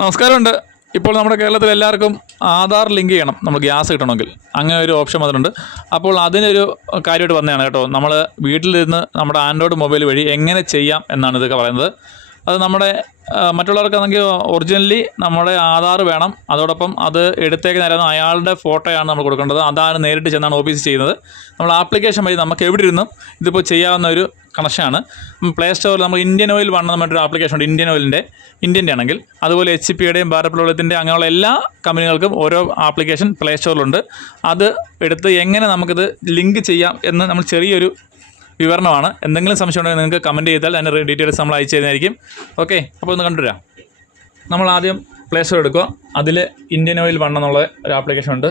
നമസ്കാരമുണ്ട്. ഇപ്പോൾ നമ്മുടെ കേരളത്തിൽ എല്ലാവർക്കും ആധാർ ലിങ്ക് ചെയ്യണം. നമ്മൾ ഗ്യാസ് കിട്ടണമെങ്കിൽ. അങ്ങനെ ഒരു ഓപ്ഷൻ വന്നിട്ടുണ്ട്. അപ്പോൾ അതിനൊരു കാര്യമായിട്ട് വന്നതാണ് കേട്ടോ. നമ്മൾ വീട്ടിലിരുന്ന് നമ്മുടെ ആൻഡ്രോയിഡ് മൊബൈൽ വഴി എങ്ങനെ ചെയ്യാം എന്നാണ് ഇതൊക്കെ പറയുന്നത്. അത് നമ്മുടെ മറ്റുള്ളവർക്ക് മറ്റുള്ളവർക്കാണെങ്കിൽ ഒറിജിനലി നമ്മുടെ ആധാർ വേണം. അതോടൊപ്പം അത് എടുത്തേക്കുന്നതായിരുന്നു അയാളുടെ ഫോട്ടോയാണ് നമ്മൾ കൊടുക്കേണ്ടത്. അതാണ് നേരിട്ട് ചെന്നാണ് ഓഫീസിൽ ചെയ്യുന്നത്. നമ്മൾ ആപ്ലിക്കേഷൻ വഴി നമുക്ക് എവിടെ ഇരുന്നും ഇതിപ്പോൾ ചെയ്യാവുന്ന ഒരു കണക്ഷനാണ് പ്ലേ സ്റ്റോറിൽ നമ്മൾ ഇന്ത്യൻ ഓയിൽ വൺ എന്ന് പറഞ്ഞൊരു ആപ്ലിക്കേഷൻ ഉണ്ട് ഇന്ത്യൻ ഓയിലിന്റെ ഇന്ത്യന്റെ ആണെങ്കിൽ അതുപോലെ എച്ച് പിയുടെയും ഭാരത് അങ്ങനെയുള്ള എല്ലാ കമ്പനികൾക്കും ഓരോ ആപ്ലിക്കേഷൻ പ്ലേ സ്റ്റോറിലുണ്ട് അത് എടുത്ത് എങ്ങനെ നമുക്കിത് ലിങ്ക് ചെയ്യാം എന്ന് നമ്മൾ ചെറിയൊരു വിവരണമാണ്. എന്തെങ്കിലും സംശയം ഉണ്ടെങ്കിൽ നിങ്ങൾക്ക് കമന്റ് ചെയ്താൽ അതിന്റെ ഡീറ്റെയിൽസ് നമ്മൾ അയച്ചു തരുന്നതായിരിക്കും. ഓക്കെ അപ്പോൾ ഒന്ന് കണ്ടുവരാം. നമ്മൾ ആദ്യം പ്ലേ സ്റ്റോർ എടുക്കുക. അതിൽ ഇന്ത്യൻ ഓയിൽ വൺ എന്നുള്ള ഒരു ആപ്ലിക്കേഷൻ ഉണ്ട്.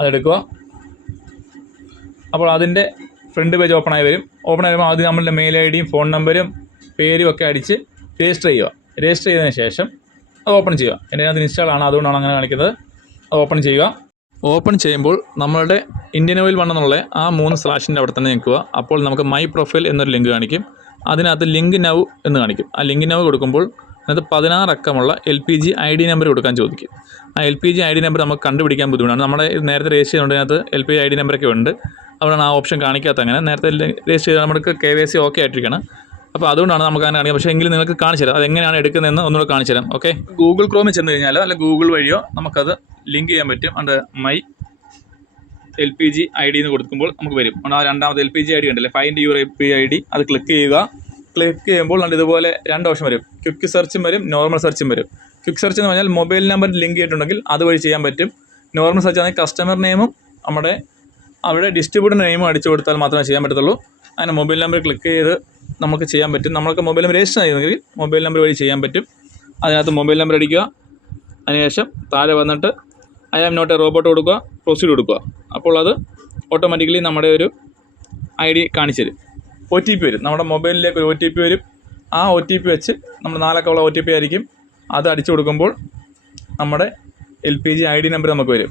അതെടുക്കുക അപ്പോൾ അതിന്റെ ഫ്രണ്ട് പേജ് ഓപ്പൺ ആയി വരും. ഓപ്പൺ ആയി വരുമ്പോൾ ആദ്യം നമ്മളുടെ മെയിൽ ഐ ഡിയും ഫോൺ നമ്പരും പേരും ഒക്കെ അടിച്ച് രജിസ്റ്റർ ചെയ്യുക. രജിസ്റ്റർ ചെയ്തതിന് ശേഷം അത് ഓപ്പൺ ചെയ്യുക. എന്റെ അത് ഇൻസ്റ്റാൾ ആണ്. അതുകൊണ്ടാണ് അങ്ങനെ കാണിക്കുന്നത്. അത് ഓപ്പൺ ചെയ്യുക. ഓപ്പൺ ചെയ്യുമ്പോൾ നമ്മളുടെ ഇന്ത്യൻ ഓയിൽ വൺ എന്നുള്ള ആ മൂന്ന് സ്ലാഷിന്റെ അവിടെ തന്നെ നിൽക്കുക അപ്പോൾ നമുക്ക് മൈ പ്രൊഫൈൽ എന്നൊരു ലിങ്ക് കാണിക്കും. അതിനകത്ത് ലിങ്ക് നവ് എന്ന് കാണിക്കും. ആ ലിങ്ക് നവ് കൊടുക്കുമ്പോൾ അതിനകത്ത് പതിനാറ് അക്കമുള്ള L P G I D number കൊടുക്കാൻ ചോദിക്കും. ആ L P G I D number നമുക്ക് കണ്ടുപിടിക്കാൻ ബുദ്ധിമുട്ടാണ്. നമ്മുടെ നേരത്തെ രജിസ്റ്റർ ചെയ്തുകൊണ്ട് അതിനകത്ത് L P G I D നമ്പറൊക്കെ ഉണ്ട്. അതുകൊണ്ടാണ് ആ ഓപ്ഷൻ കാണിക്കാത്ത അങ്ങനെ നേരത്തെ രജിസ്റ്റർ ചെയ്ത് നമ്മൾക്ക് കെ വൈ സി ഓക്കെ ആയിട്ടിരിക്കണം. അപ്പോൾ അതുകൊണ്ടാണ് നമുക്ക് അങ്ങനെ കാണിക്കുക പക്ഷേ എങ്കിലും നിങ്ങൾക്ക് കാണിച്ചു തരാം. അതെങ്ങനെയാണ് എടുക്കുന്നതെന്ന് ഒന്നുകൂടെ കാണിച്ചു തരാം. ഓക്കെ ഗൂഗിൾ ക്രോമിൽ ചെന്ന് കഴിഞ്ഞാലോ അല്ല ഗൂഗിൾ വഴിയോ നമുക്കത് ലിങ്ക് ചെയ്യാൻ പറ്റും. അത് my L P G I D എന്ന് കൊടുക്കുമ്പോൾ നമുക്ക് വരും. ആ രണ്ടാമത് L P G I D ഉണ്ടല്ലേ find your L P I D അത് ക്ലിക്ക് ചെയ്യുക. ക്ലിക്ക് ചെയ്യുമ്പോൾ ഉണ്ട് ഇതുപോലെ രണ്ട് ഓപ്ഷൻ വരും. ക്വിക്ക് സെർച്ചും വരും നോർമൽ സെർച്ചും വരും. ക്വിക്ക് സെർച്ച് എന്ന് പറഞ്ഞാൽ മൊബൈൽ നമ്പർ ലിങ്ക് ചെയ്തിട്ടുണ്ടെങ്കിൽ അതുവഴി ചെയ്യാൻ പറ്റും. നോർമൽ സെർച്ച് ആണെങ്കിൽ കസ്റ്റമർ നെയിമും നമ്മുടെ അവിടെ ഡിസ്ട്രിബ്യൂട്ടർ നെയിമും അടിച്ചു കൊടുത്താൽ മാത്രമേ ചെയ്യാൻ പറ്റത്തുള്ളൂ. അങ്ങനെ മൊബൈൽ നമ്പർ ക്ലിക്ക് ചെയ്ത് നമുക്ക് ചെയ്യാൻ പറ്റും. നമ്മൾക്ക് മൊബൈൽ നമ്പർ രജിസ്റ്റർ ചെയ്തെങ്കിൽ മൊബൈൽ നമ്പർ വഴി ചെയ്യാൻ പറ്റും. അതിനകത്ത് മൊബൈൽ നമ്പർ അടിക്കുക. അതിനുശേഷം താഴെ വന്നിട്ട് I am not a robot കൊടുക്കുക. പ്രൊസീഡ് കൊടുക്കുക. അപ്പോൾ അത് ഓട്ടോമാറ്റിക്കലി നമ്മുടെ ഒരു ഐ ഡി കാണിച്ചു തരും. ഒ ടി പി വരും. നമ്മുടെ മൊബൈലിലേക്ക് ഒരു ഒ ടി പി വരും. ആ ഒ ടി പി വെച്ച് നമ്മൾ നാലക്കമുള്ള ഒ ടി പി ആയിരിക്കും. അത് അടിച്ചു കൊടുക്കുമ്പോൾ നമ്മുടെ L P G I D number നമുക്ക് വരും.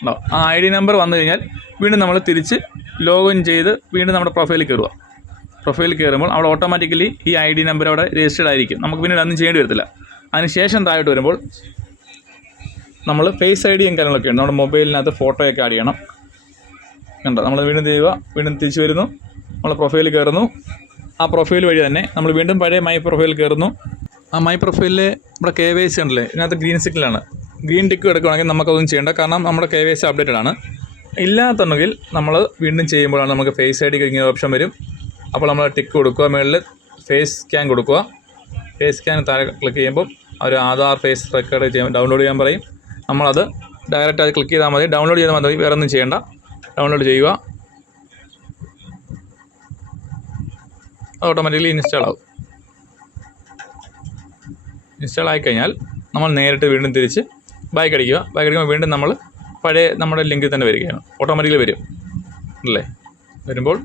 ഉണ്ടോ ആ ഐ ഡി നമ്പർ വന്നു കഴിഞ്ഞാൽ വീണ്ടും നമ്മൾ തിരിച്ച് ലോഗിൻ ചെയ്ത് വീണ്ടും നമ്മുടെ പ്രൊഫൈലിൽ കയറുക. പ്രൊഫൈലിൽ കയറുമ്പോൾ അവിടെ ഓട്ടോമാറ്റിക്കലി ഈ ഐ ഡി നമ്പർ അവിടെ രജിസ്റ്റേഡ് ആയിരിക്കും. നമുക്ക് പിന്നീട് ഒന്നും ചെയ്യേണ്ടി വരത്തില്ല. അതിനുശേഷം താഴോട്ട് വരുമ്പോൾ നമ്മൾ ഫേസ് ഐ ഡിയും കാര്യങ്ങളൊക്കെ ഉണ്ട്. നമ്മുടെ മൊബൈലിനകത്ത് ഫോട്ടോയൊക്കെ ആഡ് ചെയ്യണം. കണ്ടോ? നമ്മൾ വീണ്ടും ചെയ്യുക. വീണ്ടും തിരിച്ചു വരുന്നു. നമ്മൾ പ്രൊഫൈലിൽ കയറുന്നു. ആ പ്രൊഫൈൽ വഴി തന്നെ നമ്മൾ വീണ്ടും പഴയ മൈ പ്രൊഫൈൽ കയറുന്നു. ആ മൈ പ്രൊഫൈലിൽ നമ്മുടെ കെ വൈ സി ഉണ്ടല്ലേ? ഇതിനകത്ത് ഗ്രീൻ സിഗ്നലാണ് ഗ്രീൻ ടിക്ക് എടുക്കുകയാണെങ്കിൽ നമുക്കതൊന്നും ചെയ്യേണ്ട. കാരണം നമ്മുടെ കെ വൈ സി അപ്ഡേറ്റഡ് ആണ്. ഇല്ലാത്തുണ്ടെങ്കിൽ നമ്മൾ വീണ്ടും ചെയ്യുമ്പോഴാണ് നമുക്ക് ഫേസ് ഐ ഡി ഇങ്ങനെ ഓപ്ഷൻ വരും. അപ്പോൾ നമ്മൾ ടിക്ക് കൊടുക്കുക. മുകളിൽ ഫേസ് സ്കാൻ കൊടുക്കുക. ഫേസ് സ്കാൻ താഴെ ക്ലിക്ക് ചെയ്യുമ്പോൾ ഒരു ആധാർ ഫേസ് റെക്കോർഡ് ചെയ്യാൻ ഡൗൺലോഡ് ചെയ്യാൻ പറയും. നമ്മളത് ഡയറക്റ്റ് അത് ക്ലിക്ക് ചെയ്താൽ മതി. ഡൗൺലോഡ് ചെയ്താൽ മതി. വേറെ ഒന്നും ചെയ്യേണ്ട. ഡൗൺലോഡ് ചെയ്യുക. ഓട്ടോമാറ്റിക്കലി ഇൻസ്റ്റാൾ ആവും. ഇൻസ്റ്റാൾ ആയിക്കഴിഞ്ഞാൽ നമ്മൾ നേരിട്ട് വീണ്ടും തിരിച്ച് ബൈക്ക് അടിക്കുക. ബൈക്ക് അടിക്കുമ്പോൾ വീണ്ടും നമ്മൾ പഴയ നമ്മുടെ ലിങ്കിൽ തന്നെ വരികയാണ്. ഓട്ടോമാറ്റിക്കലി വരും. അല്ലേ? വരുമ്പോൾ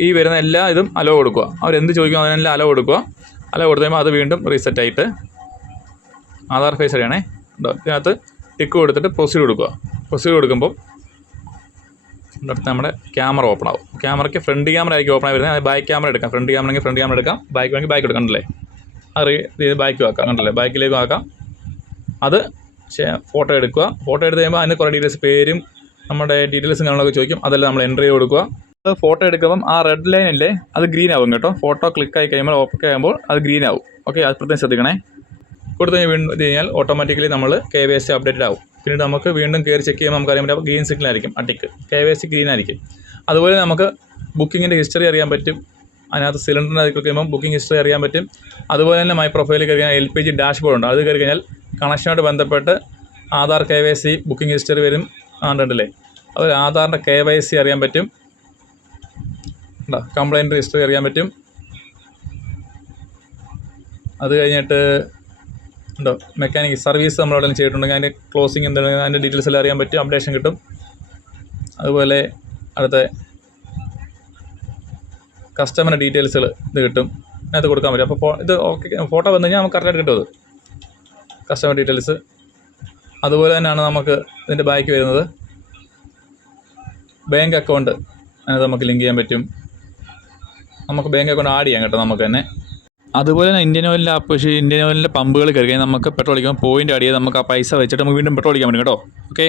ഈ വരുന്ന എല്ലാ ഇതും അലോ കൊടുക്കുക. അവരെന്ത് ചോദിക്കുമോ അതിനെല്ലാം അലോ കൊടുക്കുക. അലോ കൊടുത്തു കഴിയുമ്പോൾ അത് വീണ്ടും റീസെറ്റ് ആയിട്ട് ആധാർ ഫേസ് ഉണ്ടോ ഇതിനകത്ത് ടിക്ക് കൊടുത്തിട്ട് പ്രൊസീഡ് കൊടുക്കുക. പ്രൊസീഡ് കൊടുക്കുമ്പോൾ അടുത്ത് നമ്മുടെ ക്യാമറ ഓപ്പൺ ആവും. ക്യാമറയ്ക്ക് ഫ്രണ്ട് ക്യാമറ ആയിരിക്കും ഓപ്പൺ ആയി വരുന്നത്. അത് ബാക്ക് ക്യാമറ എടുക്കാം. ഫ്രണ്ട് ക്യാമറ ഫ്രണ്ട് ക്യാമറ എടുക്കാം. ബാക്ക് വേണമെങ്കിൽ ബാക്ക് എടുക്കാം. കണ്ടല്ലേ? അത് ബാക്ക് ആക്കാം. കണ്ടല്ലേ? ബാക്കിലേക്ക് ആക്കാം. അത് ഫോട്ടോ എടുക്കുക. ഫോട്ടോ എടുത്ത് കഴിയുമ്പോൾ അതിന് കുറേ ഡീറ്റെയിൽസ് പേരും നമ്മുടെ ഡീറ്റെയിൽസും കാര്യങ്ങളൊക്കെ ചോദിക്കും. അതെല്ലാം നമ്മൾ എന്റർ ചെയ്ത് കൊടുക്കുക. അത് ഫോട്ടോ എടുക്കുമ്പം ആ റെഡ് ലൈൻ അല്ലേ അത് ഗ്രീൻ ആവും കേട്ടോ. ഫോട്ടോ ക്ലിക്ക് ആയി കഴിയുമ്പോൾ ഓപ്പൺ ആകുമ്പോൾ അത് ഗ്രീൻ ആവും. ഓക്കെ അത് പ്രത്യേകം ശ്രദ്ധിക്കണേ. കൊടുത്തു വീണ്ടും കഴിഞ്ഞാൽ ഓട്ടോമാറ്റിക്കലി നമ്മൾ കെ വൈ സി അപ്ഡേറ്റഡ് ആവും. പിന്നീട് നമുക്ക് വീണ്ടും കയറി ചെക്ക് ചെയ്യുമ്പോൾ നമുക്ക് അറിയാൻ പറ്റും ഗ്രീൻ സിഗ്നൽ ആയിരിക്കും അട്ടിക്ക് കെ വൈ സി ഗ്രീൻ ആയിരിക്കും. അതുപോലെ നമുക്ക് ബുക്കിങ്ങിന്റെ ഹിസ്റ്ററി അറിയാൻ പറ്റും. അതിനകത്ത് സിലിണ്ടറിന്റെ അത് ബുക്കിംഗ് ഹിസ്റ്ററി അറിയാൻ പറ്റും. അതുപോലെ തന്നെ മൈ പ്രൊഫൈലിൽ കയറി എൽ പി ജി ഡാഷ്ബോർഡ് ഉണ്ട്. അത് കയറി കഴിഞ്ഞാൽ കണക്ഷനോട് ബന്ധപ്പെട്ട് Aadhaar K Y C booking history വരും ആണ്ടല്ലേ? അതുപോലെ ആധാറിന്റെ കെ വൈ സി അറിയാൻ പറ്റും. കംപ്ലൈന്റ് ഹിസ്റ്ററി അറിയാൻ പറ്റും. അത് കഴിഞ്ഞിട്ട് ഉണ്ടോ മെക്കാനിക് സർവീസ് നമ്മൾ എവിടെയും ചെയ്തിട്ടുണ്ടെങ്കിൽ അതിന്റെ ക്ലോസിങ് എന്താണ് അതിന്റെ ഡീറ്റെയിൽസ് എല്ലാം അറിയാൻ പറ്റും അപ്ഡേഷൻ കിട്ടും. അതുപോലെ അടുത്ത കസ്റ്റമറിന്റെ ഡീറ്റെയിൽസുകൾ ഇത് കിട്ടും. അതിനകത്ത് കൊടുക്കാൻ പറ്റും. അപ്പോൾ ഇത് ഓക്കെ ഫോട്ടോ വന്നു കഴിഞ്ഞാൽ നമുക്ക് കറക്റ്റായിട്ട് കിട്ടും അത്. കസ്റ്റമർ ഡീറ്റെയിൽസ് അതുപോലെ തന്നെയാണ് നമുക്ക് ഇതിന്റെ ബാക്ക് വരുന്നത്. ബാങ്ക് അക്കൗണ്ട് അതിനകത്ത് നമുക്ക് ലിങ്ക് ചെയ്യാൻ പറ്റും. നമുക്ക് ബാങ്ക് അക്കൗണ്ട് ആഡ് ചെയ്യാം കേട്ടോ നമുക്ക് തന്നെ. അതുപോലെ തന്നെ ഇന്ത്യൻ ഓയിലിന്റെ ആപ്പ് പക്ഷേ ഇന്ത്യൻ ഓയിലിന്റെ പമ്പുകൾ കയറി നമുക്ക് പെട്രോൾ അടിക്കുമ്പോൾ പോയിന്റ് ആഡ് ചെയ്ത് നമുക്ക് ആ പൈസ വെച്ചിട്ട് നമുക്ക് വീണ്ടും പെട്രോൾ അടിക്കാൻ പറ്റും കേട്ടോ. ഓക്കെ